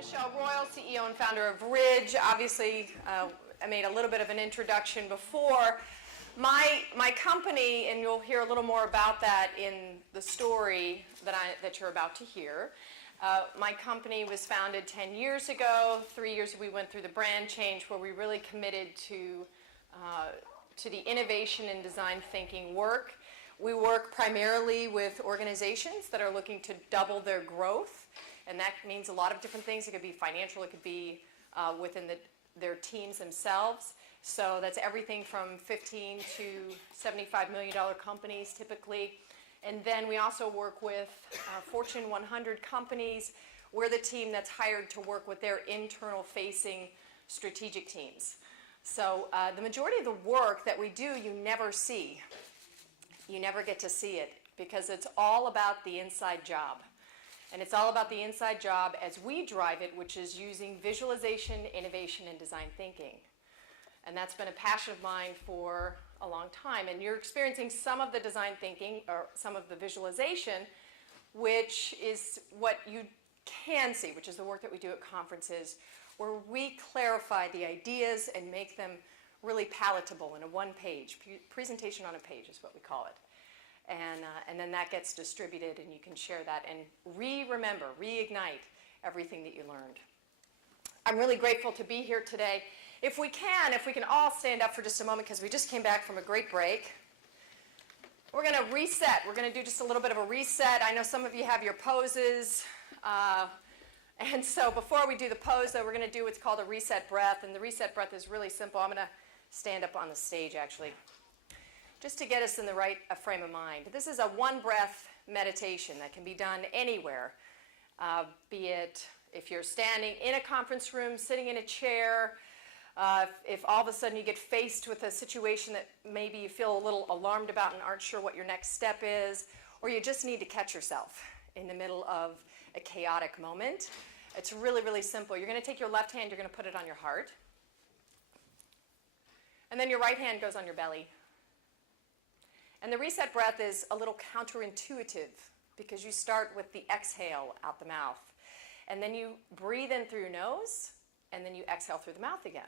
Michelle Royal, CEO and founder of RIDG. Obviously, I made a little bit of an introduction before. My company, and you'll hear a little more about that in the story that you're about to hear. My company was founded 10 years ago. 3 years we went through the brand change where we really committed to the innovation and design thinking work. We work primarily with organizations that are looking to double their growth, and that means a lot of different things. It could be financial, it could be within their teams themselves. So that's everything from 15 to $75 million companies typically. And then we also work with Fortune 100 companies. We're the team that's hired to work with their internal facing strategic teams. So the majority of the work that we do you never see. You never get to see it because it's all about the inside job. And it's all about the inside job as we drive it, which is using visualization, innovation, and design thinking. And that's been a passion of mine for a long time. And you're experiencing some of the design thinking or some of the visualization, which is what you can see, which is the work that we do at conferences, where we clarify the ideas and make them really palatable in a one-page, presentation on a page is what we call it. And then that gets distributed and you can share that and remember, reignite everything that you learned. I'm really grateful to be here today. If we can all stand up for just a moment because we just came back from a great break. We're going to reset. We're going to do just a little bit of a reset. I know some of you have your poses. And so before we do the pose, though, we're going to do what's called a reset breath. And the reset breath is really simple. I'm going to stand up on the stage, actually, just to get us in the right frame of mind. This is a one-breath meditation that can be done anywhere, be it if you're standing in a conference room, sitting in a chair, if all of a sudden you get faced with a situation that maybe you feel a little alarmed about and aren't sure what your next step is, or you just need to catch yourself in the middle of a chaotic moment. It's really, really simple. You're going to take your left hand, you're going to put it on your heart, and then your right hand goes on your belly. And the reset breath is a little counterintuitive because you start with the exhale out the mouth. And then you breathe in through your nose, and then you exhale through the mouth again.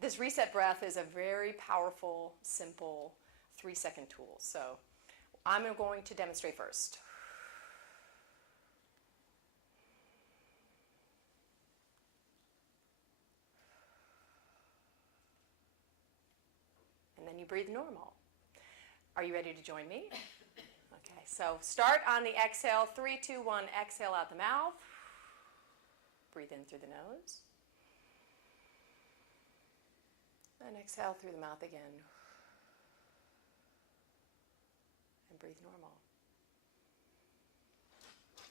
This reset breath is a very powerful, simple 3-second tool. So I'm going to demonstrate first. And then you breathe normal. Are you ready to join me? Okay, so start on the exhale. 3, 2, 1, exhale out the mouth. Breathe in through the nose. And exhale through the mouth again. And breathe normal.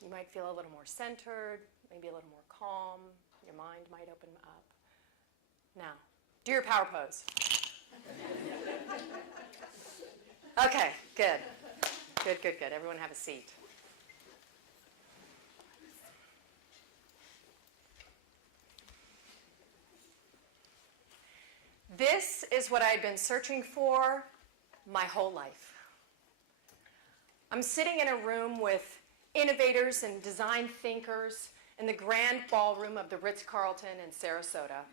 You might feel a little more centered, maybe a little more calm. Your mind might open up. Now, do your power pose. Okay, good. Good, good, good. Everyone have a seat. This is what I've been searching for my whole life. I'm sitting in a room with innovators and design thinkers in the grand ballroom of the Ritz-Carlton in Sarasota,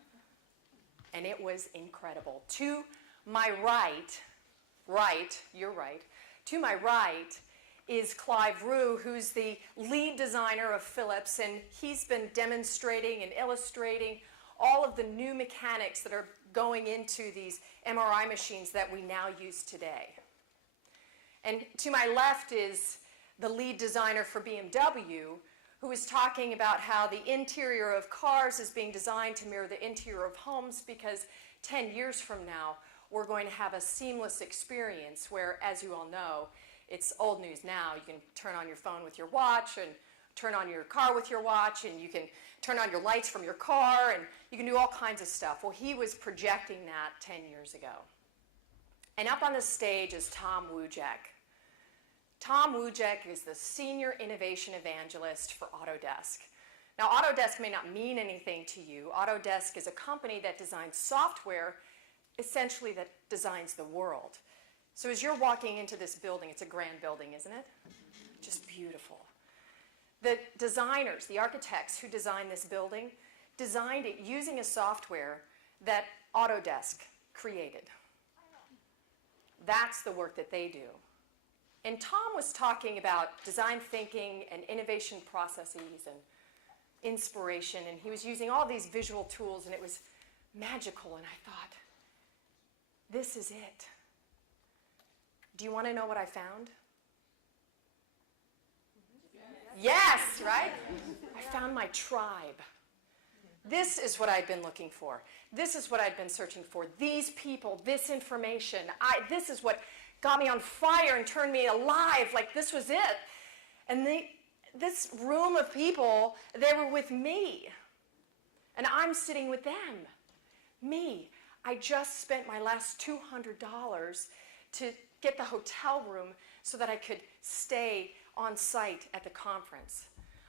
and it was incredible. To my right, you're right, to my right is Clive Rue, who's the lead designer of Philips, and he's been demonstrating and illustrating all of the new mechanics that are going into these MRI machines that we now use today. And to my left is the lead designer for BMW, who is talking about how the interior of cars is being designed to mirror the interior of homes because 10 years from now, we're going to have a seamless experience where, as you all know, it's old news now. You can turn on your phone with your watch and turn on your car with your watch, and you can turn on your lights from your car, and you can do all kinds of stuff. Well, he was projecting that 10 years ago. And up on the stage is Tom Wujek. Tom Wujek is the Senior Innovation Evangelist for Autodesk. Now, Autodesk may not mean anything to you. Autodesk is a company that designs software, essentially that designs the world. So as you're walking into this building, it's a grand building, isn't it? Just beautiful. The designers, the architects who designed this building, designed it using a software that Autodesk created. That's the work that they do. And Tom was talking about design thinking and innovation processes and inspiration, and he was using all these visual tools, and it was magical, and I thought, this is it. Do you want to know what I found? Yes, right? I found my tribe. This is what I'd been looking for. This is what I'd been searching for. These people, this information. This is what got me on fire and turned me alive. Like, this was it. And this room of people, they were with me. And I'm sitting with them. Me. I just spent my last $200 to get the hotel room so that I could stay on site at the conference.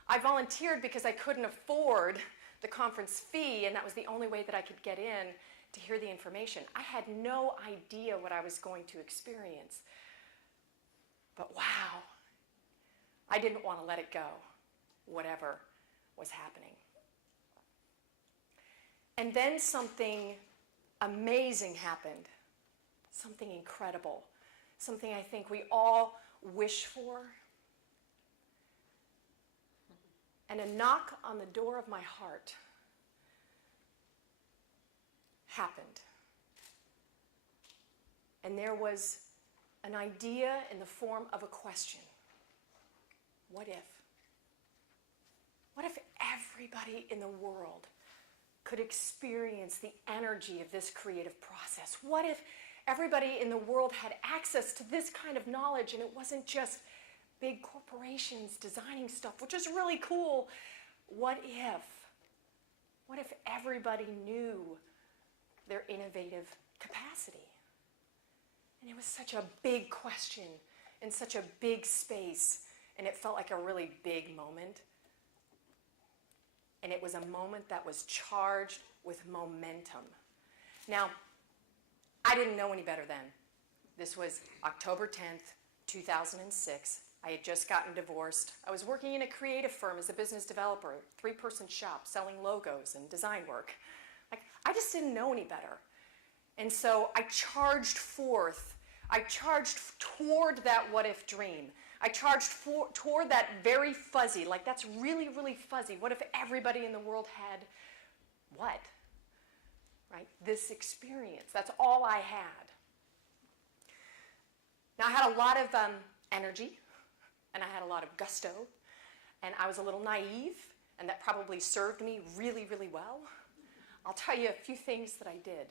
I volunteered because I couldn't afford the conference fee, and that was the only way that I could get in to hear the information. I had no idea what I was going to experience. But wow, I didn't want to let it go, whatever was happening. And then something amazing happened, something incredible, something I think we all wish for. And a knock on the door of my heart happened. And there was an idea in the form of a question. What if? What if everybody in the world could experience the energy of this creative process? What if everybody in the world had access to this kind of knowledge, and it wasn't just big corporations designing stuff, which is really cool? What if? What if everybody knew their innovative capacity? And it was such a big question in such a big space, and it felt like a really big moment. And it was a moment that was charged with momentum. Now, I didn't know any better then. This was October 10th, 2006. I had just gotten divorced. I was working in a creative firm as a business developer, 3-person shop, selling logos and design work. Like, I just didn't know any better. And so I charged forth. I charged toward that what-if dream. I charged toward that very fuzzy, like that's really, really fuzzy. What if everybody in the world had what? Right? This experience. That's all I had. Now, I had a lot of energy, and I had a lot of gusto, and I was a little naive, and that probably served me really, really well. I'll tell you a few things that I did.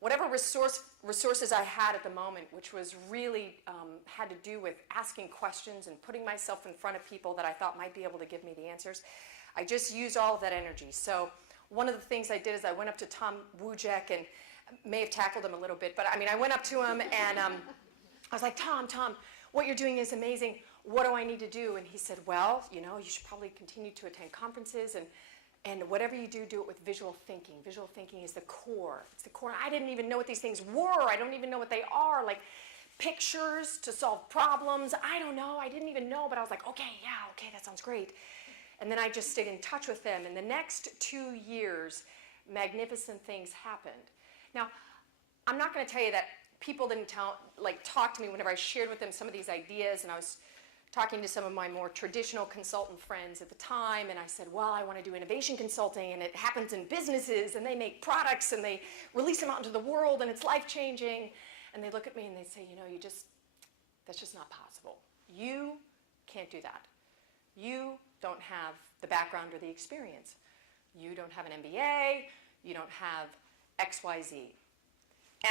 Whatever resources I had at the moment, which was really had to do with asking questions and putting myself in front of people that I thought might be able to give me the answers, I just used all of that energy. So one of the things I did is I went up to Tom Wujek, and may have tackled him a little bit, but I mean, I went up to him and I was like, Tom, what you're doing is amazing. What do I need to do? And he said, well, you should probably continue to attend conferences, and whatever you do, do it with visual thinking. Visual thinking is the core. It's the core. I didn't even know what these things were. I don't even know what they are. Like pictures to solve problems. I don't know. I didn't even know, but I was like, okay, that sounds great. And then I just stayed in touch with them. In the next 2 years, magnificent things happened. Now, I'm not going to tell you that people didn't talk to me whenever I shared with them some of these ideas, and I was talking to some of my more traditional consultant friends at the time, and I said, well, I want to do innovation consulting, and it happens in businesses, and they make products, and they release them out into the world, and it's life-changing. And they look at me and they say, that's just not possible. You can't do that. You don't have the background or the experience. You don't have an MBA. You don't have XYZ.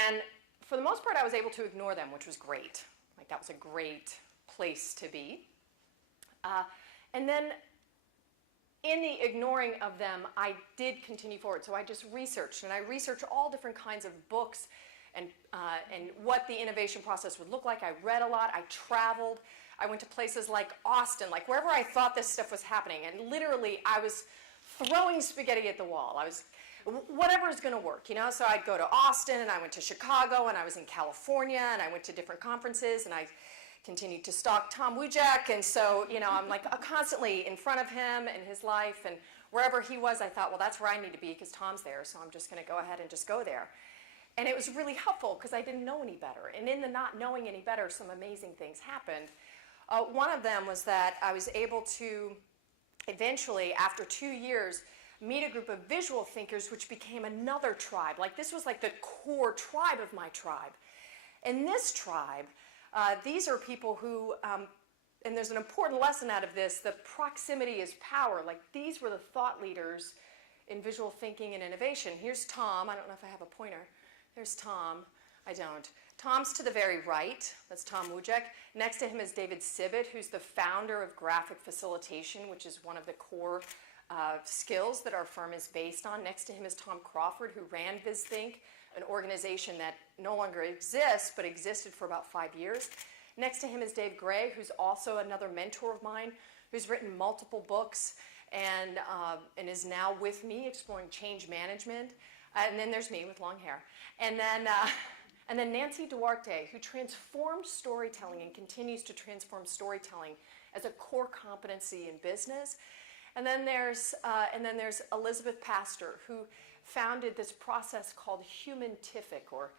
And for the most part, I was able to ignore them, which was great. Like, that was a great place to be. And then in the ignoring of them, I did continue forward. So I just researched, and I researched all different kinds of books and what the innovation process would look like. I read a lot. I traveled. I went to places like Austin, like wherever I thought this stuff was happening. And literally, I was throwing spaghetti at the wall. I was, whatever is going to work, So I'd go to Austin, and I went to Chicago, and I was in California, and I went to different conferences, and I continued to stalk Tom Wujek, and so, you know, I'm like constantly in front of him and his life, and wherever he was, I thought, well, that's where I need to be because Tom's there, so I'm just going to go ahead and just go there. And it was really helpful because I didn't know any better, and in the not knowing any better, some amazing things happened. One of them was that I was able to eventually, after 2 years, meet a group of visual thinkers, which became another tribe. Like, this was like the core tribe of my tribe. And this tribe, these are people who, and there's an important lesson out of this, the proximity is power. Like, these were the thought leaders in visual thinking and innovation. Here's Tom. I don't know if I have a pointer. There's Tom. I don't. Tom's to the very right. That's Tom Wujek. Next to him is David Sibit, who's the founder of graphic facilitation, which is one of the core skills that our firm is based on. Next to him is Tom Crawford, who ran VizThink, an organization that no longer exists, but existed for about 5 years. Next to him is Dave Gray, who's also another mentor of mine, who's written multiple books and is now with me exploring change management. And then there's me with long hair. And then Nancy Duarte, who transformed storytelling and continues to transform storytelling as a core competency in business. And then there's Elizabeth Pastor, who founded this process called humanific, or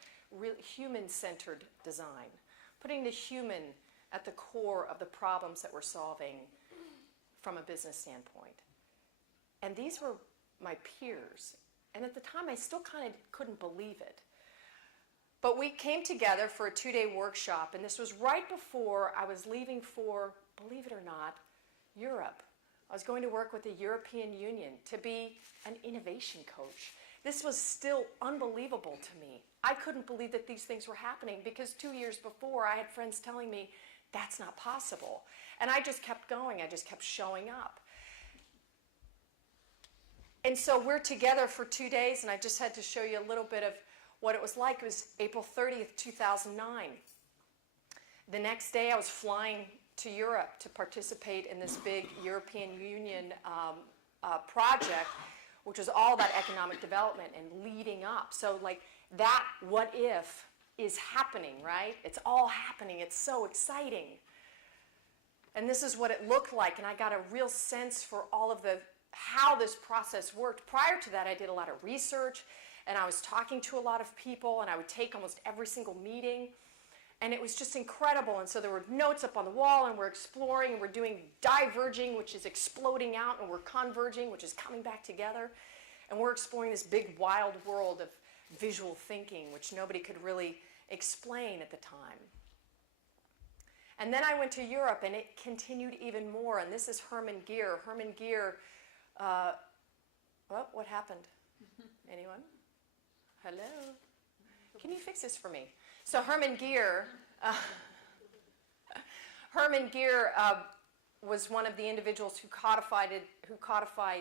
human-centered design, putting the human at the core of the problems that we're solving from a business standpoint. And these were my peers. And at the time, I still kind of couldn't believe it. But we came together for a 2-day workshop, and this was right before I was leaving for, believe it or not, Europe. I was going to work with the European Union to be an innovation coach. This was still unbelievable to me. I couldn't believe that these things were happening because 2 years before I had friends telling me that's not possible. And I just kept going. I just kept showing up. And so we're together for 2 days, and I just had to show you a little bit of what it was like. It was April 30th, 2009. The next day I was flying to Europe to participate in this big European Union project, which was all about economic development and leading up. So like that what if is happening, right? It's all happening. It's so exciting. And this is what it looked like, and I got a real sense for all of how this process worked. Prior to that, I did a lot of research, and I was talking to a lot of people, and I would take almost every single meeting. And it was just incredible. And so there were notes up on the wall, and we're exploring, and we're doing diverging, which is exploding out, and we're converging, which is coming back together. And we're exploring this big, wild world of visual thinking, which nobody could really explain at the time. And then I went to Europe, and it continued even more. And this is Herman Geer. Herman Geer, what happened? Anyone? Hello? Can you fix this for me? So Herman Geer was one of the individuals who codified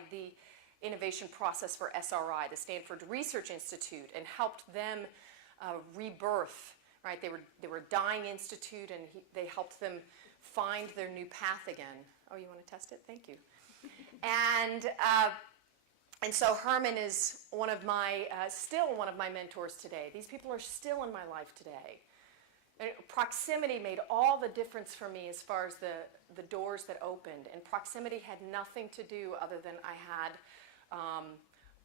the innovation process for SRI, the Stanford Research Institute, and helped them rebirth. Right? They were a dying institute, and they helped them find their new path again. Oh, you want to test it? Thank you. And so Herman is still one of my mentors today. These people are still in my life today. And proximity made all the difference for me as far as the doors that opened. And proximity had nothing to do other than I had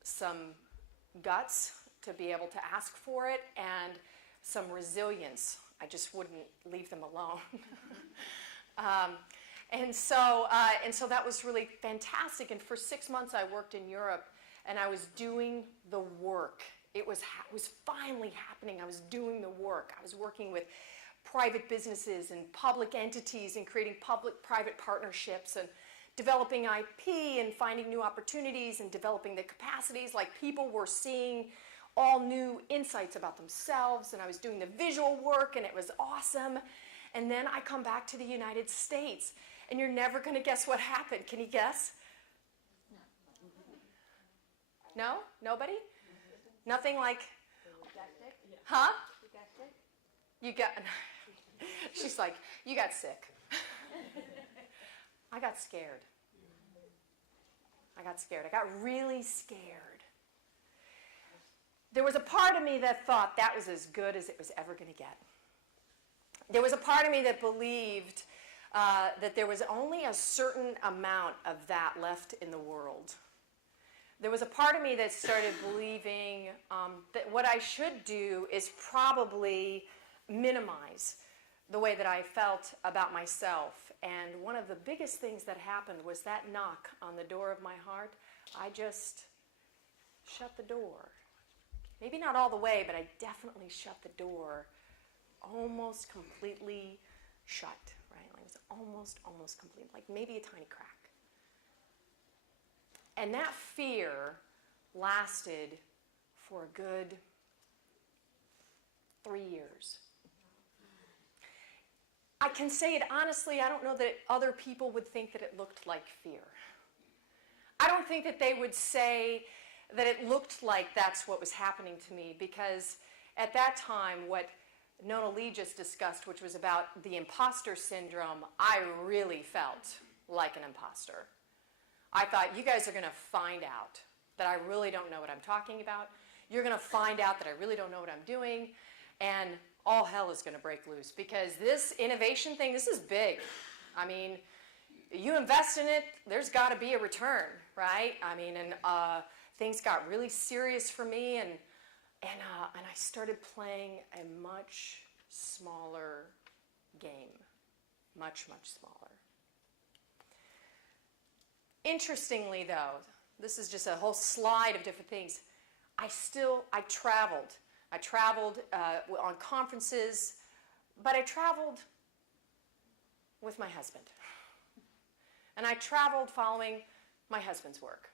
some guts to be able to ask for it and some resilience. I just wouldn't leave them alone. And so that was really fantastic. And for 6 months I worked in Europe, and I was doing the work. It was finally happening. I was doing the work. I was working with private businesses and public entities and creating public-private partnerships and developing IP and finding new opportunities and developing the capacities. Like, people were seeing all new insights about themselves, and I was doing the visual work, and it was awesome. And then I come back to the United States, and you're never going to guess what happened. Can you guess? No? Nobody? Nothing like... Huh? You got... She's like, you got sick. I got scared. I got really scared. There was a part of me that thought that was as good as it was ever going to get. There was a part of me that believed that there was only a certain amount of that left in the world. There was a part of me that started believing that what I should do is probably minimize the way that I felt about myself. And one of the biggest things that happened was that knock on the door of my heart. I just shut the door. Maybe not all the way, but I definitely shut the door almost completely shut, right? Like it was almost complete, like maybe a tiny crack. And that fear lasted for a good 3 years. I can say it honestly, I don't know that other people would think that it looked like fear. I don't think that they would say that it looked like that's what was happening to me, because at that time, what Nona Lee just discussed, which was about the imposter syndrome, I really felt like an imposter. I thought, you guys are going to find out that I really don't know what I'm talking about. You're going to find out that I really don't know what I'm doing, and all hell is going to break loose, because this innovation thing, this is big. I mean, you invest in it, there's got to be a return, right? I mean, and things got really serious for me, and I started playing a much smaller game, much smaller. Interestingly, though, this is just a whole slide of different things. I traveled. I traveled on conferences, but I traveled with my husband. And I traveled following my husband's work.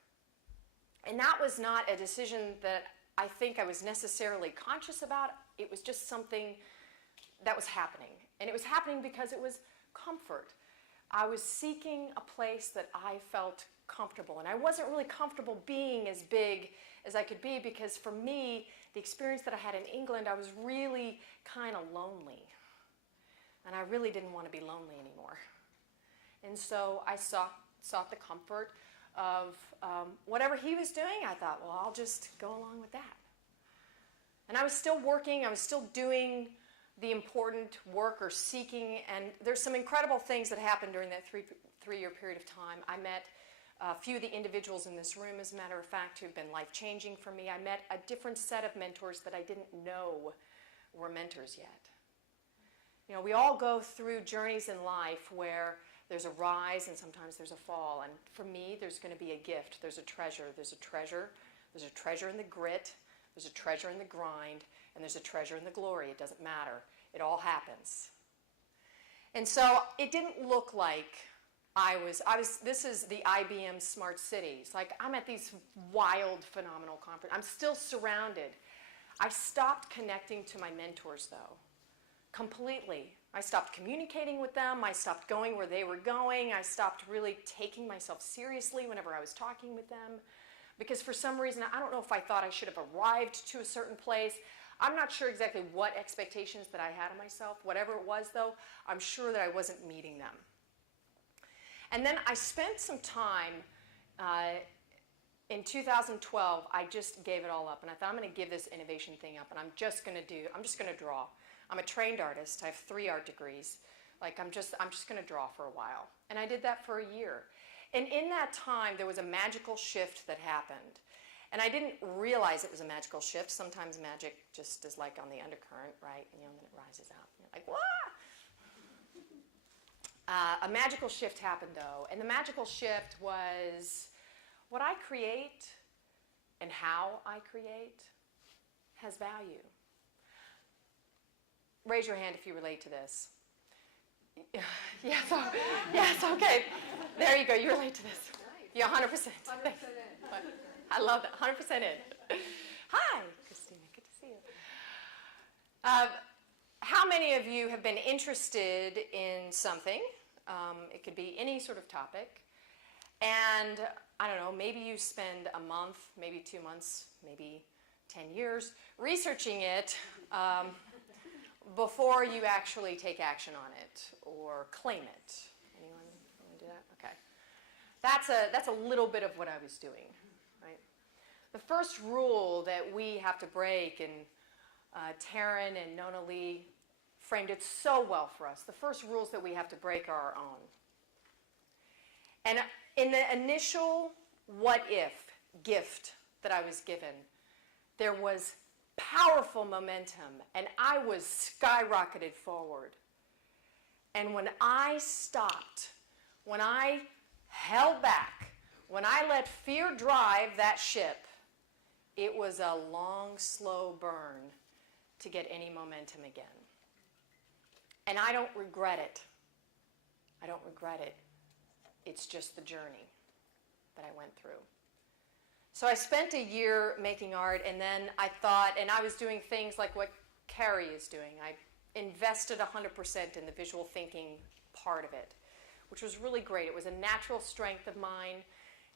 And that was not a decision that I think I was necessarily conscious about. It was just something that was happening. And it was happening because it was comfort. I was seeking a place that I felt comfortable. And I wasn't really comfortable being as big as I could be, because for me, the experience that I had in England, I was really kind of lonely. And I really didn't want to be lonely anymore. And so I sought the comfort of whatever he was doing. I thought, well, I'll just go along with that. And I was still working. I was still doing the important work or seeking. And there's some incredible things that happened during that three-year period of time. I met a few of the individuals in this room, as a matter of fact, who've been life-changing for me. I met a different set of mentors that I didn't know were mentors yet. You know, we all go through journeys in life where there's a rise and sometimes there's a fall. And for me, there's going to be a gift. There's a treasure. There's a treasure. There's a treasure in the grit. There's a treasure in the grind. And there's a treasure in the glory. It doesn't matter. It all happens. And so it didn't look like this is the IBM Smart Cities. Like, I'm at these wild, phenomenal conferences. I'm still surrounded. I stopped connecting to my mentors, though, completely. I stopped communicating with them. I stopped going where they were going. I stopped really taking myself seriously whenever I was talking with them, because for some reason, I don't know if I thought I should have arrived to a certain place. I'm not sure exactly what expectations that I had of myself. Whatever it was, though, I'm sure that I wasn't meeting them. And then I spent some time in 2012. I just gave it all up, and I thought, I'm going to give this innovation thing up, and I'm just going to draw. I'm a trained artist. I have 3 art degrees. Like, I'm just going to draw for a while. And I did that for a year. And in that time, there was a magical shift that happened. And I didn't realize it was a magical shift. Sometimes magic just is like on the undercurrent, right? And, then it rises out. And you're like, wah! A magical shift happened, though, and the magical shift was what I create and how I create has value. Raise your hand if you relate to this. Yes, okay. There you go, you relate to this. Yeah, 100%. 100% in. I love that, 100% in. Hi, Christina, good to see you. How many of you have been interested in something? It could be any sort of topic. And, I don't know, maybe you spend a month, maybe 2 months, maybe 10 years researching it before you actually take action on it or claim it. Anyone want to do that? Okay. That's a little bit of what I was doing, right? The first rule that we have to break, and Taryn and Nona Lee framed it so well for us. The first rules that we have to break are our own. And in the initial what if gift that I was given, there was powerful momentum, and I was skyrocketed forward. And when I stopped, when I held back, when I let fear drive that ship, it was a long, slow burn to get any momentum again. And I don't regret it. I don't regret it. It's just the journey that I went through. So I spent a year making art, and then I thought, and I was doing things like what Carrie is doing. I invested 100% in the visual thinking part of it, which was really great. It was a natural strength of mine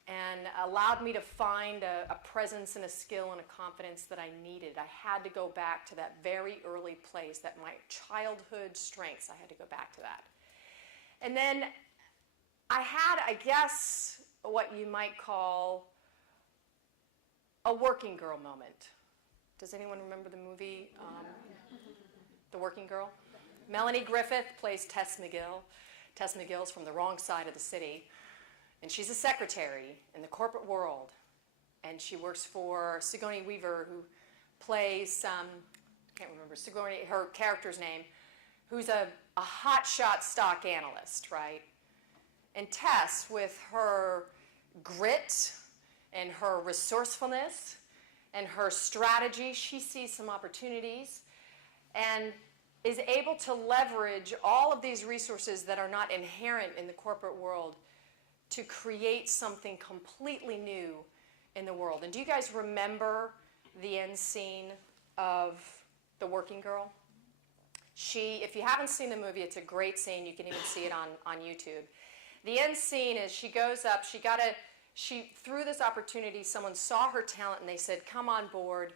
and allowed me to find a presence and a skill and a confidence that I needed. I had to go back to that very early place, that my childhood strengths. I had to go back to that. And then I had, I guess, what you might call a working girl moment. Does anyone remember the movie, The Working Girl? Melanie Griffith plays Tess McGill. Tess McGill's from the wrong side of the city. And she's a secretary in the corporate world. And she works for Sigourney Weaver, who plays, I can't remember Sigourney, her character's name, who's a hotshot stock analyst, right? And Tess, with her grit and her resourcefulness and her strategy, she sees some opportunities and is able to leverage all of these resources that are not inherent in the corporate world to create something completely new in the world. And do you guys remember the end scene of The Working Girl? If you haven't seen the movie, it's a great scene. You can even see it on YouTube. The end scene is she goes up, through this opportunity, someone saw her talent and they said, come on board,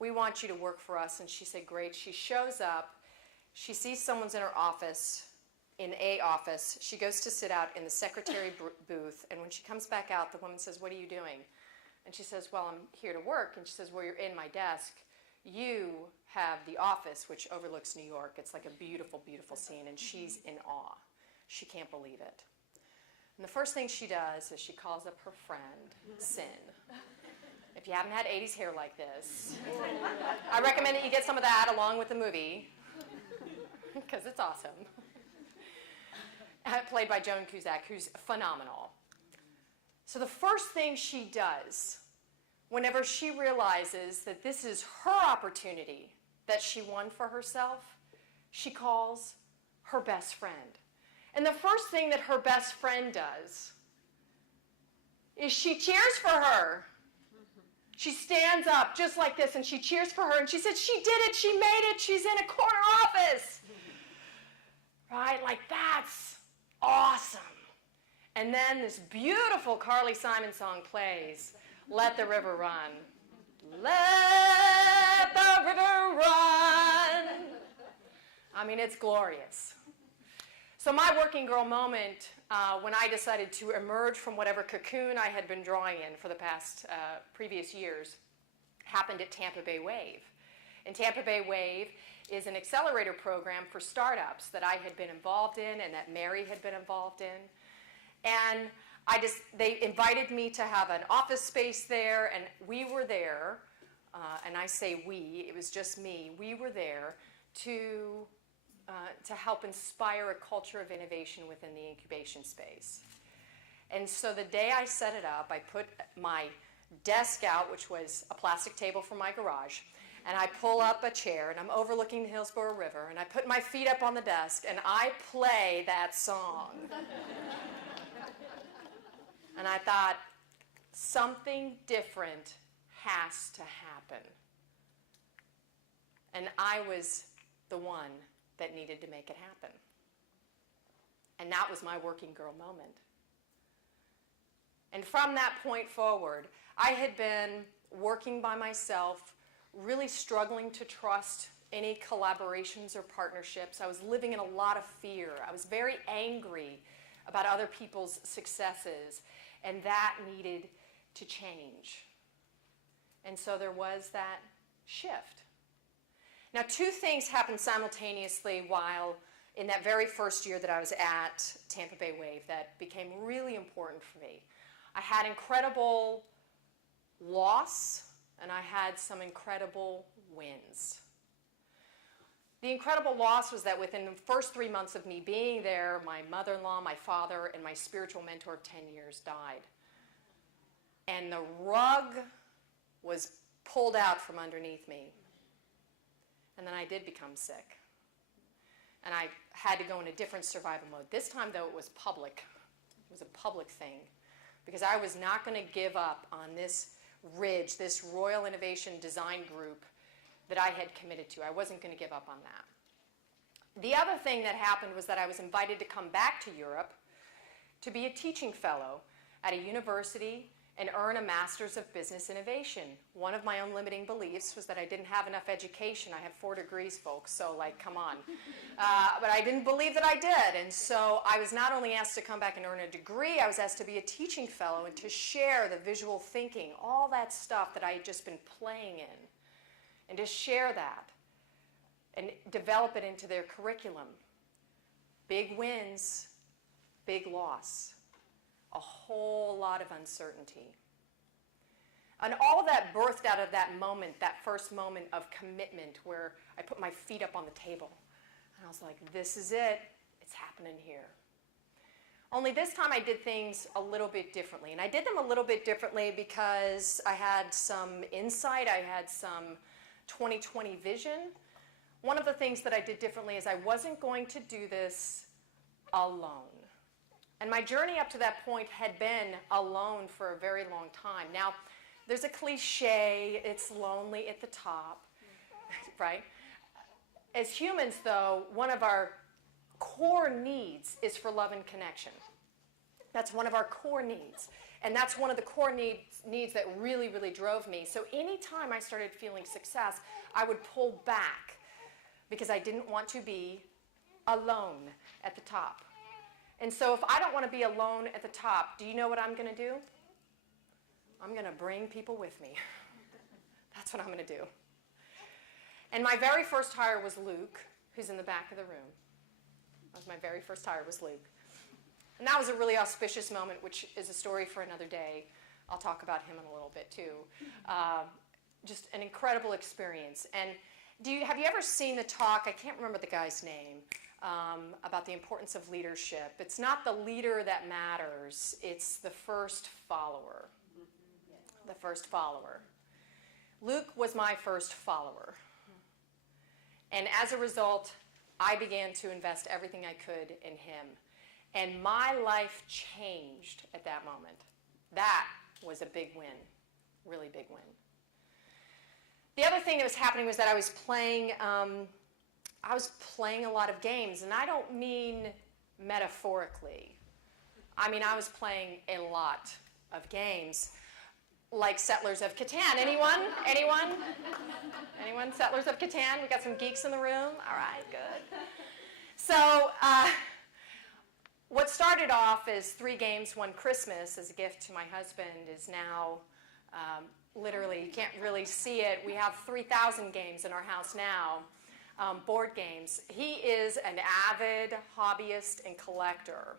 we want you to work for us. And she said, great. She shows up, she sees someone's in her office, in a office. She goes to sit out in the secretary booth, and when she comes back out, the woman says, what are you doing? And she says, well, I'm here to work. And she says, well, you're in my desk. You have the office, which overlooks New York. It's like a beautiful, beautiful scene, and she's in awe. She can't believe it. And the first thing she does is she calls up her friend, Sin. If you haven't had 80s hair like this, I recommend that you get some of that along with the movie, because it's awesome. Played by Joan Cusack, who's phenomenal. So the first thing she does, whenever she realizes that this is her opportunity that she won for herself, she calls her best friend. And the first thing that her best friend does is she cheers for her. She stands up just like this and she cheers for her and she says, she did it, she made it, she's in a corner office. Right? Like, that's awesome. And then this beautiful Carly Simon song plays, Let the River Run. Let the river run. I mean, it's glorious. So my working girl moment, when I decided to emerge from whatever cocoon I had been drawing in for the past previous years, happened at Tampa Bay Wave. And Tampa Bay Wave is an accelerator program for startups that I had been involved in and that Mary had been involved in. And they invited me to have an office space there, and we were there, and I say we, it was just me, we were there to help inspire a culture of innovation within the incubation space. And so the day I set it up, I put my desk out, which was a plastic table from my garage, and I pull up a chair, and I'm overlooking the Hillsborough River, and I put my feet up on the desk, and I play that song. And I thought, something different has to happen. And I was the one that needed to make it happen. And that was my working girl moment. And from that point forward, I had been working by myself, really struggling to trust any collaborations or partnerships. I was living in a lot of fear. I was very angry about other people's successes, and that needed to change. And so there was that shift. Now, two things happened simultaneously while in that very first year that I was at Tampa Bay Wave that became really important for me. I had incredible loss, and I had some incredible wins. The incredible loss was that within the first 3 months of me being there, my mother-in-law, my father, and my spiritual mentor of 10 years died. And the rug was pulled out from underneath me. And then I did become sick. And I had to go in a different survival mode. This time, though, it was public. It was a public thing. Because I was not going to give up on this RIDG, this Royal Innovation Design Group that I had committed to. I wasn't going to give up on that. The other thing that happened was that I was invited to come back to Europe to be a teaching fellow at a university and earn a Master's of Business Innovation. One of my own limiting beliefs was that I didn't have enough education. I have 4 degrees, folks, so like, come on. But I didn't believe that I did, and so I was not only asked to come back and earn a degree, I was asked to be a teaching fellow and to share the visual thinking, all that stuff that I had just been playing in, and to share that and develop it into their curriculum. Big wins, big loss. A whole lot of uncertainty. And all of that birthed out of that moment, that first moment of commitment where I put my feet up on the table. And I was like, this is it. It's happening here. Only this time I did things a little bit differently. And I did them a little bit differently because I had some insight. I had some 20/20 vision. One of the things that I did differently is I wasn't going to do this alone. And my journey up to that point had been alone for a very long time. Now, there's a cliche, it's lonely at the top, right? As humans, though, one of our core needs is for love and connection. That's one of our core needs. And that's one of the core needs that really, really drove me. So anytime I started feeling success, I would pull back because I didn't want to be alone at the top. And so if I don't want to be alone at the top, do you know what I'm going to do? I'm going to bring people with me. That's what I'm going to do. And my very first hire was Luke, who's in the back of the room. That was my very first hire was Luke. And that was a really auspicious moment, which is a story for another day. I'll talk about him in a little bit, too. Just an incredible experience. And have you ever seen the talk, I can't remember the guy's name, about the importance of leadership? It's not the leader that matters, it's the first follower. The first follower. Luke was my first follower. And as a result, I began to invest everything I could in him. And my life changed at that moment. That was a big win, really big win. The other thing that was happening was that I was playing a lot of games, and I don't mean metaphorically. I mean, I was playing a lot of games, like Settlers of Catan. Anyone? Anyone? Anyone? Settlers of Catan? We got some geeks in the room? All right, good. So what started off as 3 games, 1 Christmas as a gift to my husband is now literally, you can't really see it. We have 3,000 games in our house now, board games. He is an avid hobbyist and collector,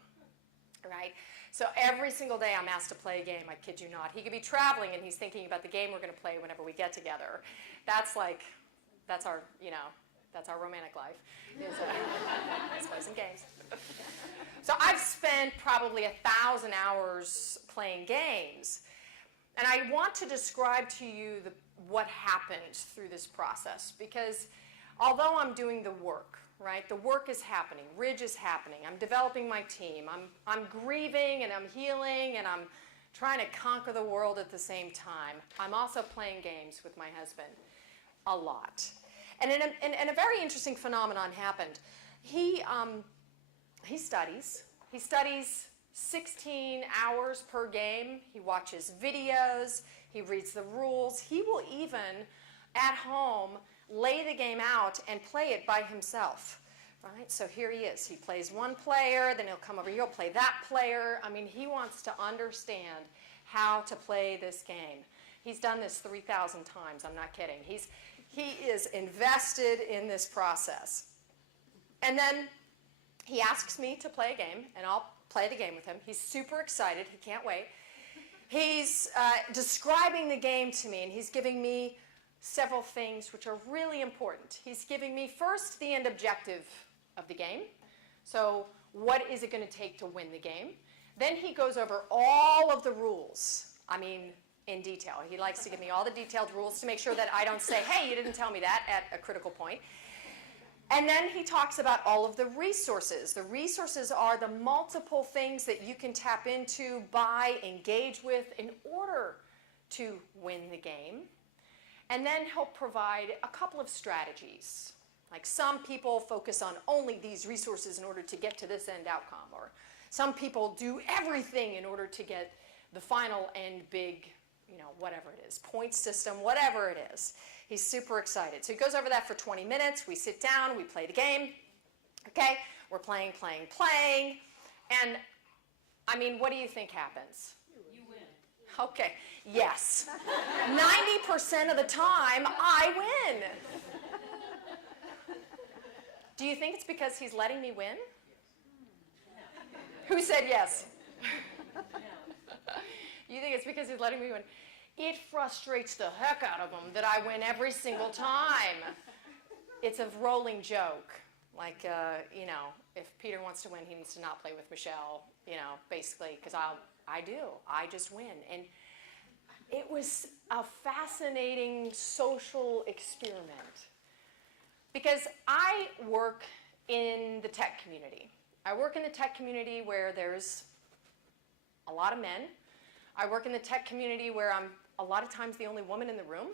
right? So every single day I'm asked to play a game, I kid you not. He could be traveling and he's thinking about the game we're going to play whenever we get together. That's our, that's our romantic life. Let's play some games. So I've spent probably 1,000 hours playing games. And I want to describe to you what happened through this process, because although I'm doing the work, right, the work is happening, RIDG is happening, I'm developing my team, I'm grieving and I'm healing and I'm trying to conquer the world at the same time, I'm also playing games with my husband a lot. And a very interesting phenomenon happened. He studies 16 hours per game. He watches videos. He reads the rules. He will even, at home, lay the game out and play it by himself. Right? So here he is. He plays one player, then he'll come over here, he'll play that player. I mean, he wants to understand how to play this game. He's done this 3,000 times. I'm not kidding. He is invested in this process. And then he asks me to play a game, and I'll play the game with him. He's super excited. He can't wait. He's describing the game to me, and he's giving me several things which are really important. He's giving me first the end objective of the game. So what is it going to take to win the game? Then he goes over all of the rules. I mean, in detail. He likes to give me all the detailed rules to make sure that I don't say, hey, you didn't tell me that at a critical point. And then he talks about all of the resources. The resources are the multiple things that you can tap into, buy, engage with in order to win the game. And then he'll provide a couple of strategies. Like some people focus on only these resources in order to get to this end outcome, or some people do everything in order to get the final end big, whatever it is, point system, whatever it is. He's super excited. So he goes over that for 20 minutes. We sit down, we play the game. Okay, we're playing. And I mean, what do you think happens? You win. Okay, yes. 90% of the time, I win. Do you think it's because he's letting me win? Who said yes? You think it's because he's letting me win? It frustrates the heck out of him that I win every single time. It's a rolling joke. Like, if Peter wants to win, he needs to not play with Michelle, basically, because I do. I just win. And it was a fascinating social experiment. Because I work in the tech community. I work in the tech community where there's a lot of men. I work in the tech community where I'm a lot of times the only woman in the room.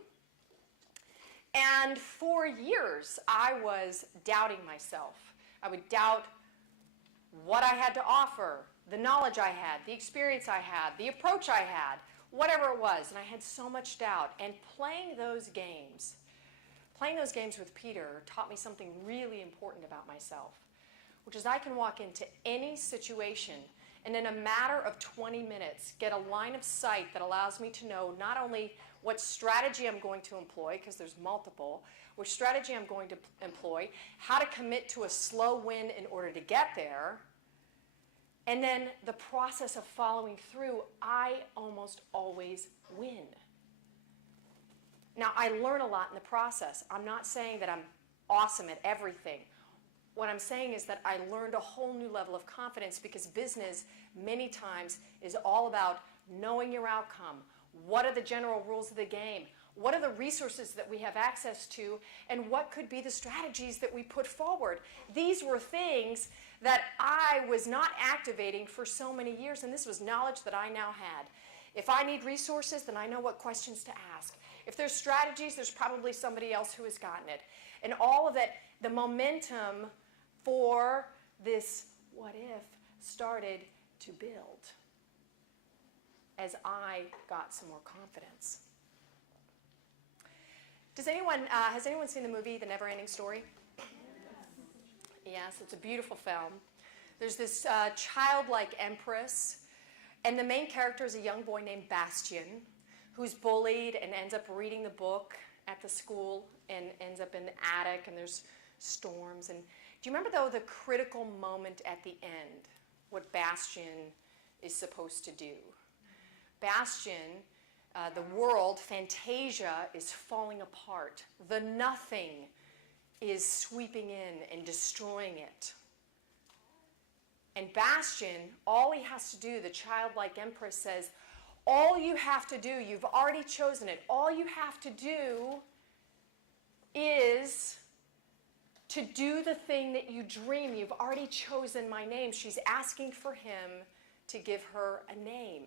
And for years, I was doubting myself. I would doubt what I had to offer, the knowledge I had, the experience I had, the approach I had, whatever it was. And I had so much doubt. And playing those games with Peter taught me something really important about myself, which is I can walk into any situation and in a matter of 20 minutes get a line of sight that allows me to know not only what strategy I'm going to employ, because there's multiple, which strategy I'm going to employ, how to commit to a slow win in order to get there, and then the process of following through. I almost always win. Now, I learn a lot in the process. I'm not saying that I'm awesome at everything. What I'm saying is that I learned a whole new level of confidence, because business many times is all about knowing your outcome. What are the general rules of the game? What are the resources that we have access to? And what could be the strategies that we put forward? These were things that I was not activating for so many years, and this was knowledge that I now had. If I need resources, then I know what questions to ask. If there's strategies, there's probably somebody else who has gotten it. And all of that, the momentum for this what if started to build as I got some more confidence. Has anyone seen the movie The Neverending Story? Yes, it's a beautiful film. There's this childlike empress, and the main character is a young boy named Bastian, who's bullied and ends up reading the book at the school and ends up in the attic, and there's storms. And do you remember, though, the critical moment at the end, what Bastian is supposed to do? Bastian, the world, Fantasia, is falling apart. The nothing is sweeping in and destroying it. And Bastian, all he has to do, the childlike empress says, all you have to do, you've already chosen it, all you have to do is to do the thing that you dream. You've already chosen my name. She's asking for him to give her a name.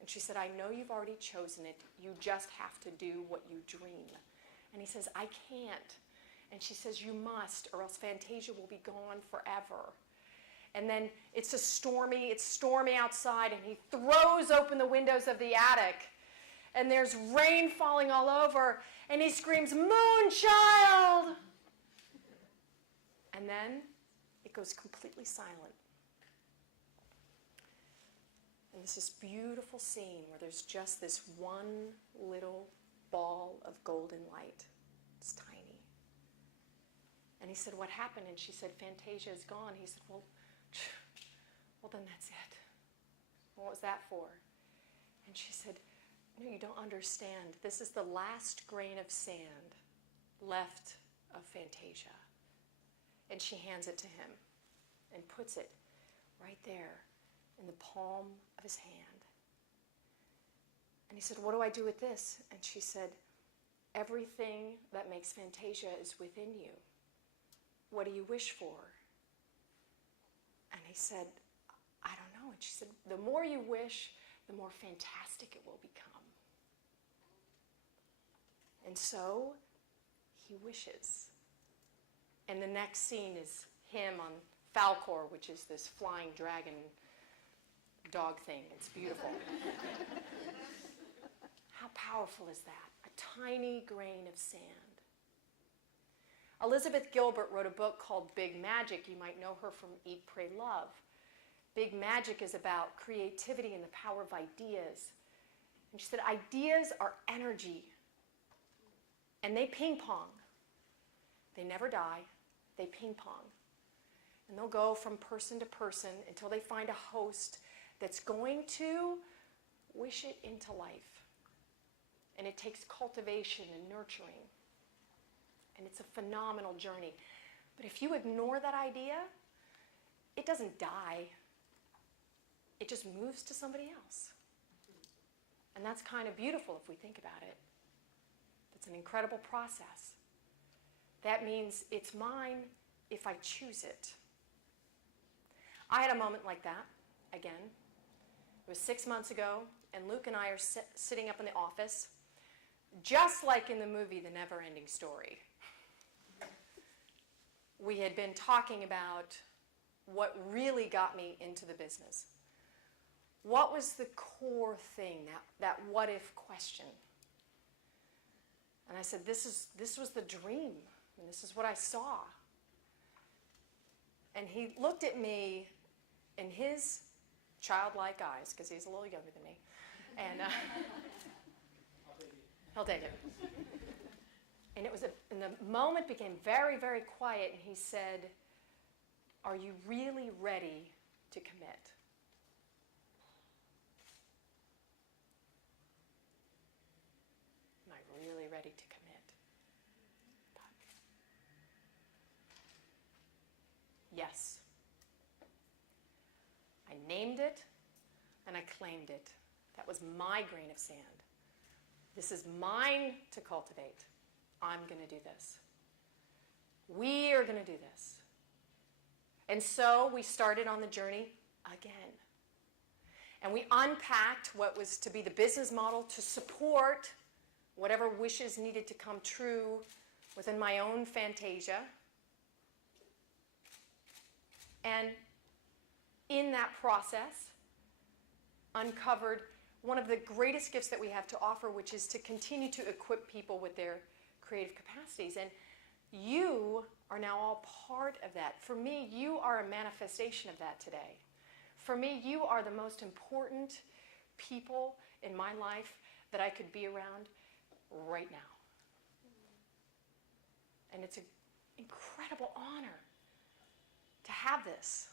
And she said, I know you've already chosen it. You just have to do what you dream. And he says, I can't. And she says, you must, or else Fantasia will be gone forever. And then it's stormy outside, and he throws open the windows of the attic, and there's rain falling all over, and he screams, Moonchild! And then it goes completely silent. And there's this beautiful scene where there's just this one little ball of golden light. It's tiny. And he said, what happened? And she said, Fantasia is gone. He said, well, then that's it. What was that for? And she said, no, you don't understand. This is the last grain of sand left of Fantasia. And she hands it to him and puts it right there in the palm of his hand. And he said, what do I do with this? And she said, everything that makes Fantasia is within you. What do you wish for? And he said, I don't know. And she said, the more you wish, the more fantastic it will become. And so he wishes. And the next scene is him on Falcor, which is this flying dragon dog thing. It's beautiful. How powerful is that? A tiny grain of sand. Elizabeth Gilbert wrote a book called Big Magic. You might know her from Eat, Pray, Love. Big Magic is about creativity and the power of ideas. And she said, ideas are energy. And they ping pong. They never die. They ping pong. And they'll go from person to person until they find a host that's going to wish it into life. And it takes cultivation and nurturing. And it's a phenomenal journey. But if you ignore that idea, it doesn't die. It just moves to somebody else. And that's kind of beautiful if we think about it. It's an incredible process. That means it's mine if I choose it. I had a moment like that, again. It was 6 months ago, and Luke and I are sitting up in the office, just like in the movie The Neverending Story. We had been talking about what really got me into the business. What was the core thing, that what-if question? And I said, this was the dream, and this is what I saw. And he looked at me in his childlike eyes, because he's a little younger than me, and he'll take it. And and the moment became very, very quiet, and he said, are you really ready to commit? Am I really ready to commit? Yes. I named it, and I claimed it. That was my grain of sand. This is mine to cultivate. I'm going to do this. We are going to do this. And so we started on the journey again. And we unpacked what was to be the business model to support whatever wishes needed to come true within my own Fantasia. And in that process, uncovered one of the greatest gifts that we have to offer, which is to continue to equip people with their creative capacities. And you are now all part of that. For me, you are a manifestation of that today. For me, you are the most important people in my life that I could be around right now. And it's an incredible honor to have this.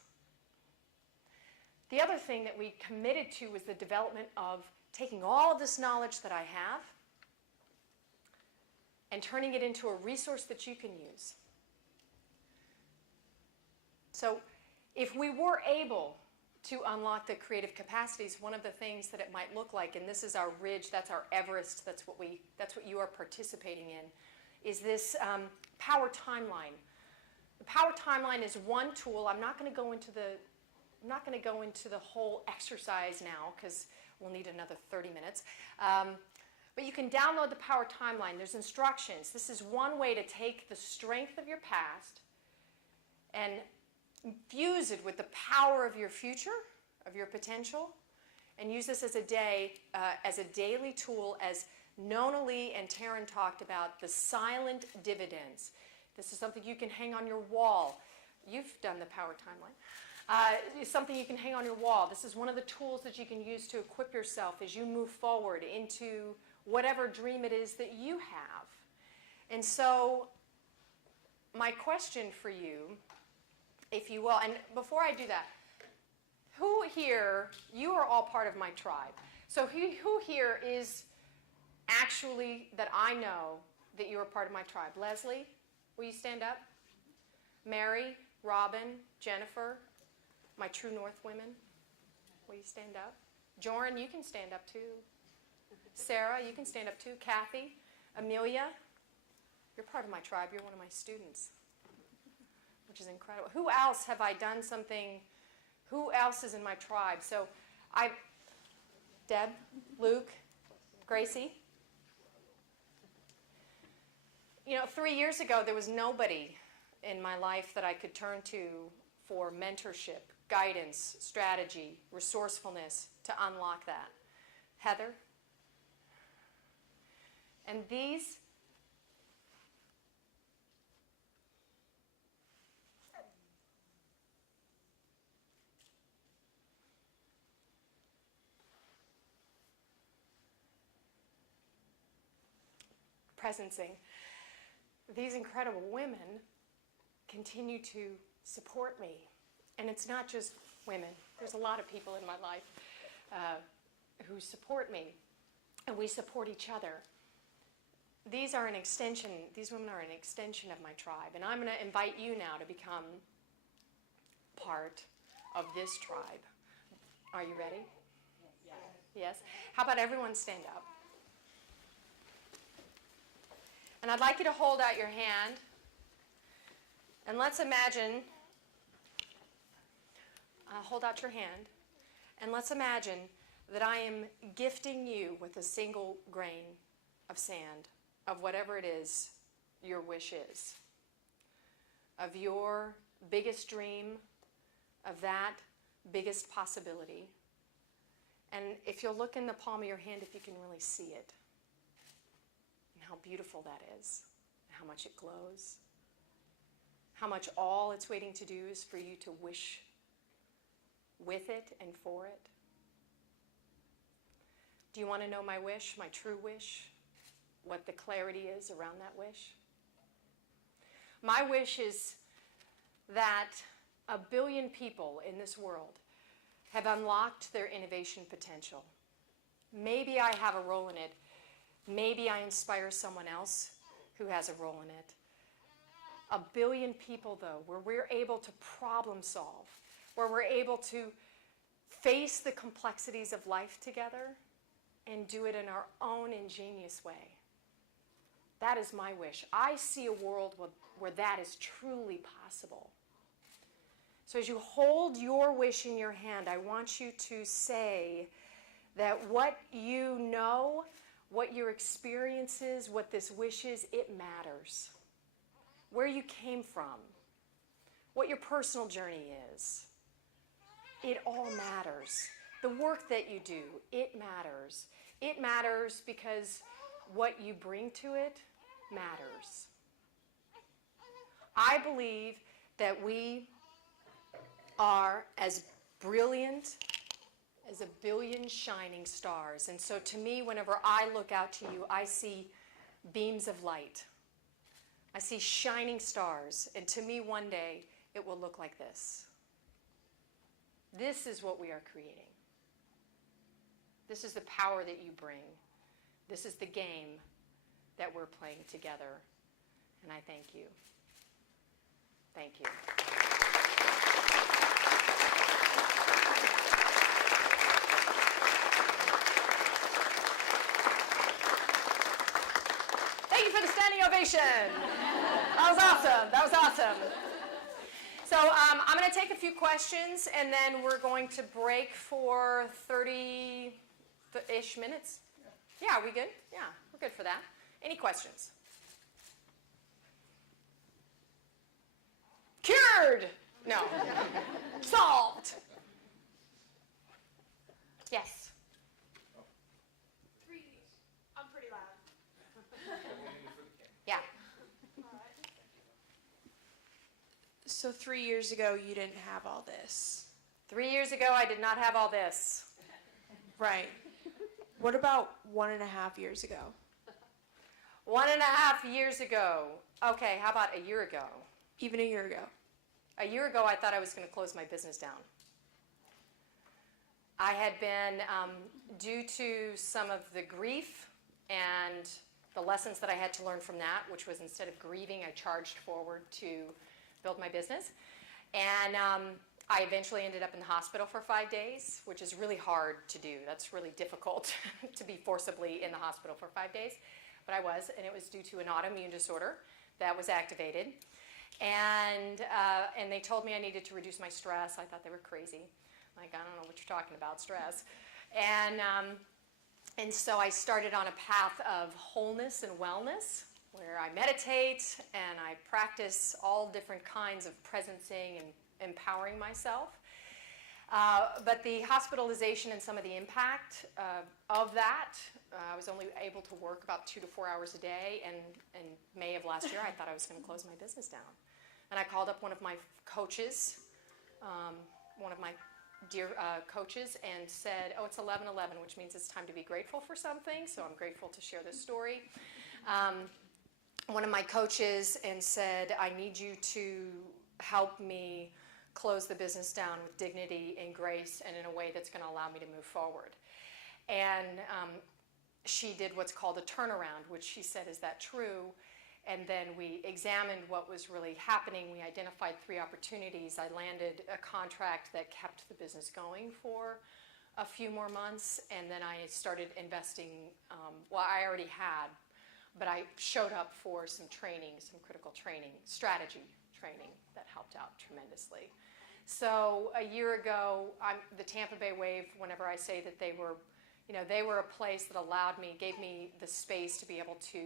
The other thing that we committed to was the development of taking all of this knowledge that I have and turning it into a resource that you can use. So if we were able to unlock the creative capacities, one of the things that it might look like, and this is our RIDG, that's our Everest, that's what you are participating in, is this power timeline. The power timeline is one tool. I'm not going to go into the whole exercise now because we'll need another 30 minutes. But you can download the power timeline. There's instructions. This is one way to take the strength of your past and infuse it with the power of your future, of your potential, and use this as a daily tool, as Nona Lee and Taryn talked about, the silent dividends. This is something you can hang on your wall. You've done the power timeline. It's something you can hang on your wall. This is one of the tools that you can use to equip yourself as you move forward into whatever dream it is that you have. And so my question for you, if you will, and before I do that, who here, you are all part of my tribe. So who here is actually, that I know that you are part of my tribe? Leslie, will you stand up? Mary, Robin, Jennifer, my True North women, will you stand up? Joran, you can stand up too. Sarah, you can stand up too. Kathy, Amelia, you're part of my tribe. You're one of my students, which is incredible. Who else have I done something? Who else is in my tribe? So Deb, Luke, Gracie. 3 years ago, there was nobody in my life that I could turn to for mentorship, guidance, strategy, resourcefulness to unlock that. Heather. And these presencing, these incredible women continue to support me. And it's not just women. There's a lot of people in my life who support me, and we support each other. These are an extension, these women are an extension of my tribe, and I'm going to invite you now to become part of this tribe. Are you ready? Yes. Yes? How about everyone stand up? And I'd like you to hold out your hand, and let's imagine, hold out your hand, and let's imagine that I am gifting you with a single grain of sand, of whatever it is your wish is, of your biggest dream, of that biggest possibility. And if you'll look in the palm of your hand, if you can really see it, and how beautiful that is, and how much it glows, how much all it's waiting to do is for you to wish with it and for it. Do you want to know my wish, my true wish? What the clarity is around that wish? My wish is that 1 billion people in this world have unlocked their innovation potential. Maybe I have a role in it. Maybe I inspire someone else who has a role in it. 1 billion people, though, where we're able to problem solve, where we're able to face the complexities of life together and do it in our own ingenious way. That is my wish. I see a world where that is truly possible. So as you hold your wish in your hand, I want you to say that what you know, what your experience is, what this wish is, it matters. Where you came from, what your personal journey is, it all matters. The work that you do, it matters. It matters because what you bring to it matters. I believe that we are as brilliant as 1 billion shining stars. And so to me, whenever I look out to you, I see beams of light. I see shining stars. And to me, one day, it will look like this. This is what we are creating. This is the power that you bring. This is the game that we're playing together. And I thank you. Thank you. Thank you for the standing ovation. That was awesome. That was awesome. So I'm going to take a few questions, and then we're going to break for 30-ish minutes. Yeah, are we good? Yeah, we're good for that. Any questions? Cured! No. Solved! Yes? 3D. I'm pretty loud. Yeah. So 3 years ago, you didn't have all this. 3 years ago, I did not have all this. Right. What about 1.5 years ago? 1.5 years ago. Okay, how about a year ago? Even a year ago. A year ago, I thought I was going to close my business down. I had been, due to some of the grief and the lessons that I had to learn from that, which was instead of grieving, I charged forward to build my business. And I eventually ended up in the hospital for 5 days, which is really hard to do. That's really difficult to be forcibly in the hospital for 5 days. But I was, and it was due to an autoimmune disorder that was activated. And they told me I needed to reduce my stress. I thought they were crazy. Like, I don't know what you're talking about, stress. And so I started on a path of wholeness and wellness, where I meditate and I practice all different kinds of presencing and empowering myself. But the hospitalization and some of the impact of that, I was only able to work about 2 to 4 hours a day. And in May of last year, I thought I was going to close my business down. And I called up one of my coaches, one of my dear coaches, and said, oh, it's 11/11, which means it's time to be grateful for something. So I'm grateful to share this story. One of my coaches and said, I need you to help me close the business down with dignity and grace and in a way that's going to allow me to move forward. And she did what's called a turnaround, which she said, is that true? And then we examined what was really happening. We identified 3 opportunities. I landed a contract that kept the business going for a few more months, and then I started investing. Well, I already had, but I showed up for some training, some critical training, strategy training that helped out tremendously. So a year ago, the Tampa Bay Wave, whenever I say that they were a place that allowed me, gave me the space to be able to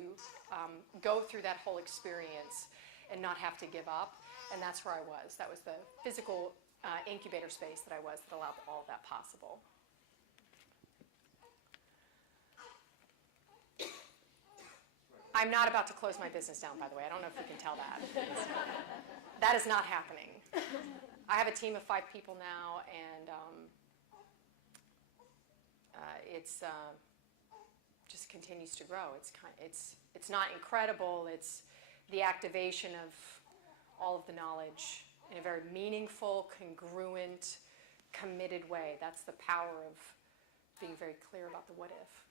go through that whole experience and not have to give up. And that's where I was. That was the physical incubator space that I was that allowed all of that possible. I'm not about to close my business down, by the way. I don't know if you can tell that. That is not happening. I have a team of 5 people now, and it's just continues to grow. It's not incredible. It's the activation of all of the knowledge in a very meaningful, congruent, committed way. That's the power of being very clear about the what if.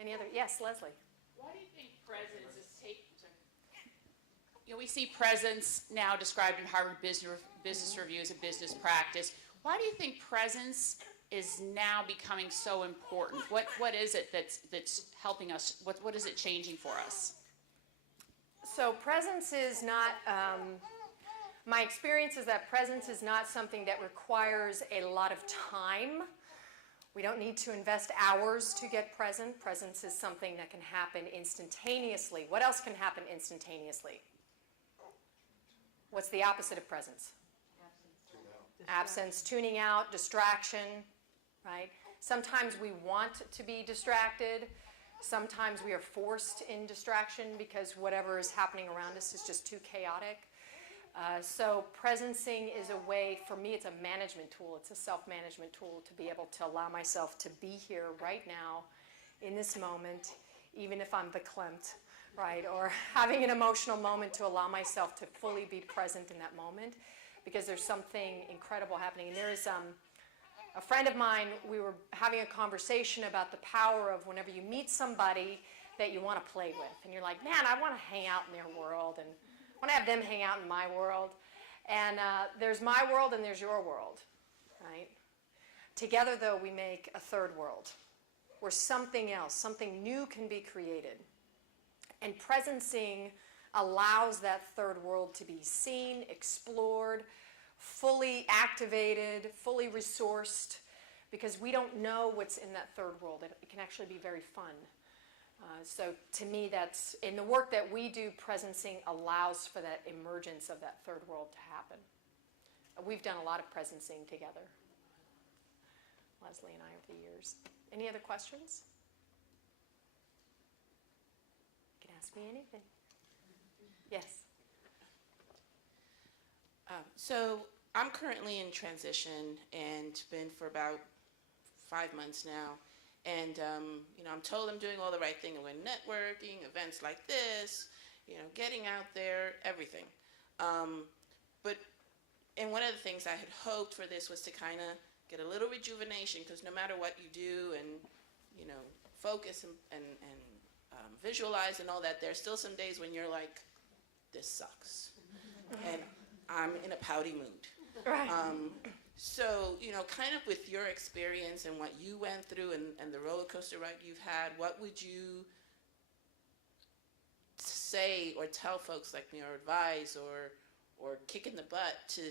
Any other? Yes, Leslie. Why do you think presence is taken? We see presence now described in Harvard Business Review as a business practice. Why do you think presence is now becoming so important? What is it that's helping us? What is it changing for us? So presence is not, my experience is that presence is not something that requires a lot of time. We don't need to invest hours to get present. Presence is something that can happen instantaneously. What else can happen instantaneously? What's the opposite of presence? Absence, tuning out, distraction, right? Sometimes we want to be distracted. Sometimes we are forced in distraction because whatever is happening around us is just too chaotic. So presencing is a way, for me, it's a management tool. It's a self-management tool to be able to allow myself to be here right now in this moment, even if I'm verklempt, right? Or having an emotional moment to allow myself to fully be present in that moment because there's something incredible happening. And there is a friend of mine, we were having a conversation about the power of whenever you meet somebody that you want to play with. And you're like, man, I want to hang out in their world and I want to have them hang out in my world. And there's my world and there's your world, right? Together, though, we make a third world where something else, something new can be created. And presencing allows that third world to be seen, explored, fully activated, fully resourced, because we don't know what's in that third world. It can actually be very fun. So to me, that's, in the work that we do, presencing allows for that emergence of that third world to happen. We've done a lot of presencing together, Leslie and I, over the years. Any other questions? You can ask me anything. Yes. So I'm currently in transition and been for about 5 months now. And, I'm told I'm doing all the right thing. I'm in networking, events like this, getting out there, everything. And one of the things I had hoped for this was to kind of get a little rejuvenation, because no matter what you do and, focus and visualize and all that, there's still some days when you're like, this sucks. And I'm in a pouty mood. Right. So, kind of with your experience and what you went through and the roller coaster ride you've had, what would you say or tell folks like me, or advise or kick in the butt to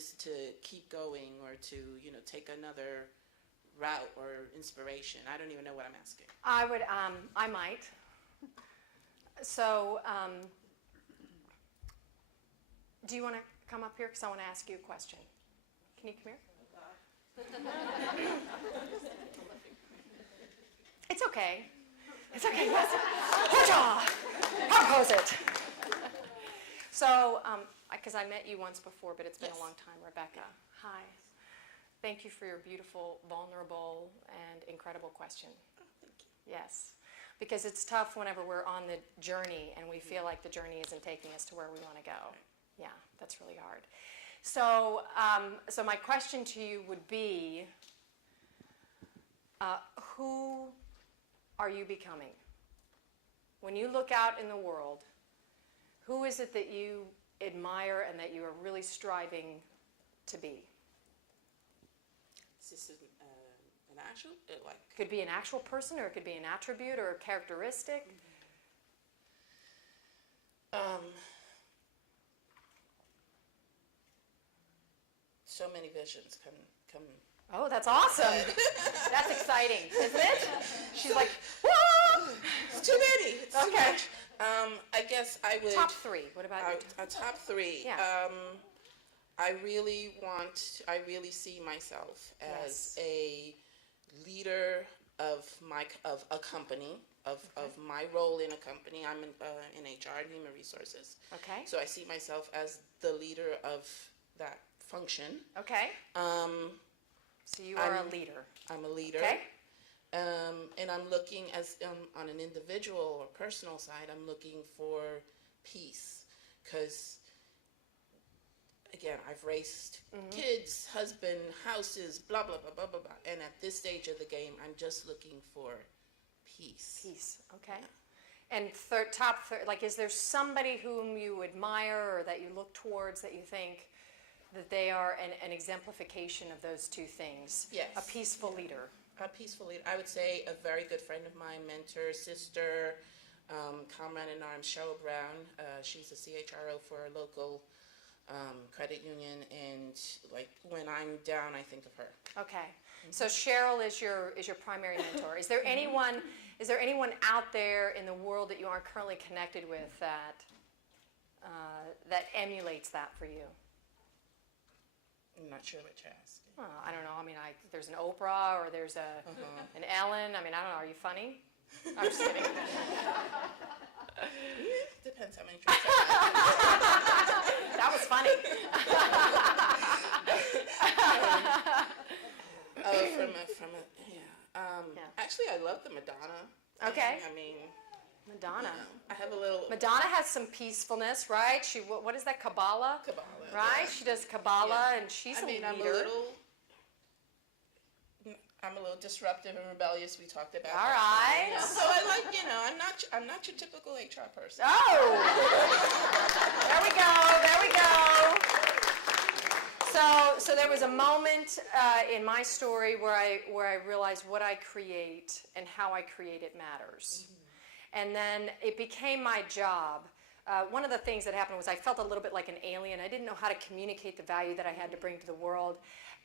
keep going, or to, take another route or inspiration? I don't even know what I'm asking. I might. So, do you want to come up here? Because I want to ask you a question. Can you come here? It's okay. It's okay. Yes. How goes it? So, because I met you once before, but it's been a long time, Rebecca. Hi. Thank you for your beautiful, vulnerable, and incredible question. Oh, thank you. Yes. Because it's tough whenever we're on the journey and we feel like the journey isn't taking us to where we want to go. Yeah, that's really hard. So, so my question to you would be, who are you becoming? When you look out in the world, who is it that you admire and that you are really striving to be? Is this an actual, Could be an actual person, or it could be an attribute or a characteristic. So many visions come. Oh, that's awesome. That's exciting, isn't it? She's like, whoa! It's too many. It's too Okay. much. I guess I would. Top three. What about you? A top three. Yeah. I really see myself as a leader of a company, of my role in a company. I'm in HR, human resources. Okay. So I see myself as the leader of that function. Okay. So you are a leader. I'm a leader. Okay. And I'm looking on an individual or personal side, I'm looking for peace, because again, I've raised kids, husband, houses, blah, blah, blah, blah, blah, blah. And at this stage of the game, I'm just looking for peace. Peace. Okay. And top third, like, is there somebody whom you admire or that you look towards that you think that they are an exemplification of those two things? Yes. A peaceful leader. A peaceful leader. I would say a very good friend of mine, mentor, sister, comrade in arms, Cheryl Brown. She's a CHRO for a local credit union, and like when I'm down, I think of her. Okay. So Cheryl is your primary mentor. Is there anyone out there in the world that you aren't currently connected with that emulates that for you? I'm not sure what you're asking. Oh, I don't know. I mean, there's an Oprah or there's an Ellen. I mean, I don't know. Are you funny? I'm just kidding. Depends how many drinks I That was funny. Actually, I love the Madonna. Okay. I mean, Madonna. I have a little Madonna has some peacefulness, right? What is that, Kabbalah? Kabbalah, Right? yeah. She does Kabbalah, Yeah. and she's I mean, a leader. I'm a little disruptive and rebellious. We talked about. All that. right. So I like, I'm not your typical HR person. Oh! There we go. So there was a moment in my story where I realized what I create and how I create it matters. And then it became my job. One of the things that happened was I felt a little bit like an alien. I didn't know how to communicate the value that I had to bring to the world.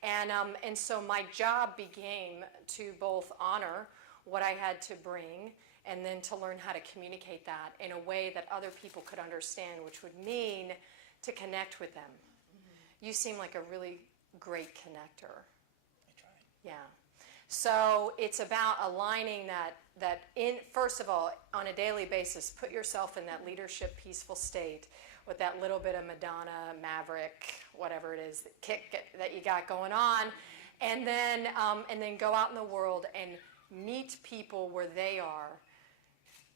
And so my job became to both honor what I had to bring and then to learn how to communicate that in a way that other people could understand, which would mean to connect with them. Mm-hmm. You seem like a really great connector. I tried. Yeah. So it's about aligning that in, first of all, on a daily basis, put yourself in that leadership, peaceful state with that little bit of Madonna, Maverick, whatever it is, kick that you got going on, and then go out in the world and meet people where they are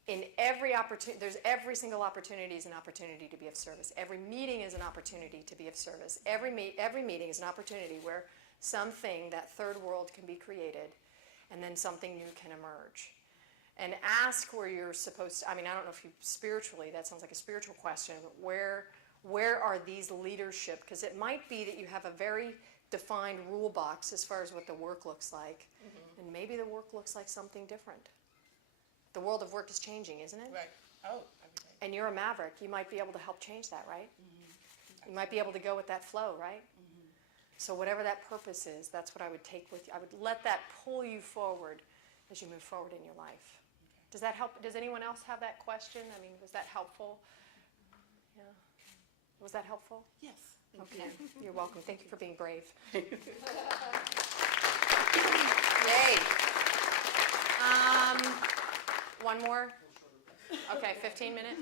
in every opportunity, there's every single opportunity is an opportunity to be of service. Every meeting is an opportunity to be of service. Every meeting is an opportunity where something, that third world, can be created, and then something new can emerge. And ask where you're supposed to, I mean, I don't know if you spiritually, that sounds like a spiritual question, but where are these leadership? Because it might be that you have a very defined rule box as far as what the work looks like, and maybe the work looks like something different. The world of work is changing, isn't it? Right. Oh, every day. And you're a maverick. You might be able to help change that, right? You might be able to go with that flow, right? So whatever that purpose is, that's what I would take with you. I would let that pull you forward as you move forward in your life. Does that help? Does anyone else have that question? I mean, was that helpful? Yeah. Was that helpful? Yes. Okay. You're welcome. Thank you for being brave. Yay. One more? Okay, 15 minutes?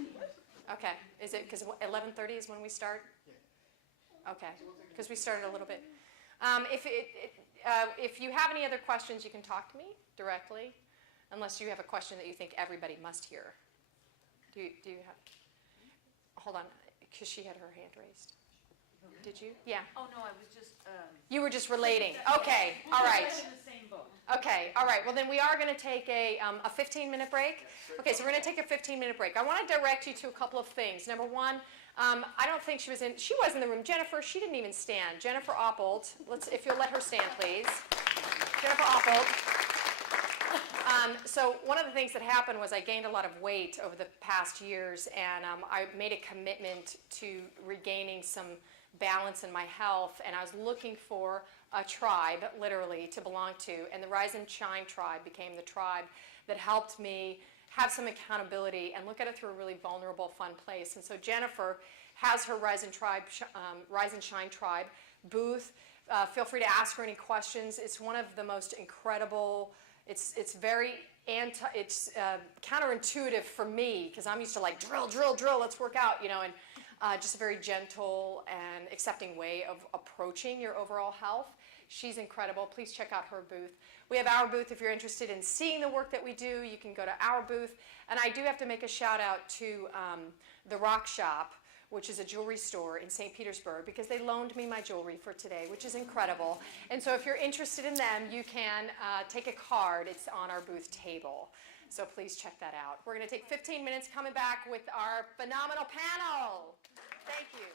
Okay. Is it because 11:30 is when we start? Okay, because we started a little bit. If you have any other questions, you can talk to me directly, unless you have a question that you think everybody must hear. Do you have? Hold on, because she had her hand raised. Did you? Yeah. Oh, no, I was just, You were just relating. Okay, all right. in the same boat. Okay, all right. Well, then we are going to take a 15-minute break. Okay, so we're going to take a 15-minute break. I want to direct you to a couple of things. Number one, I don't think she was in the room. Jennifer, she didn't even stand. Jennifer Oppold, if you'll let her stand, please. Jennifer Oppold. So one of the things that happened was I gained a lot of weight over the past years, and I made a commitment to regaining some balance in my health, and I was looking for a tribe, literally, to belong to, and the Rise and Shine tribe became the tribe that helped me have some accountability and look at it through a really vulnerable, fun place. And so Jennifer has her Rise and Shine tribe booth. Feel free to ask her any questions. It's one of the most incredible. It's very counterintuitive for me, because I'm used to like drill, let's work out, and just a very gentle and accepting way of approaching your overall health. She's incredible. Please check out her booth. We have our booth. If you're interested in seeing the work that we do, you can go to our booth. And I do have to make a shout out to the Rock Shop, which is a jewelry store in St. Petersburg, because they loaned me my jewelry for today, which is incredible. And so if you're interested in them, you can take a card. It's on our booth table. So please check that out. We're going to take 15 minutes, coming back with our phenomenal panel. Thank you.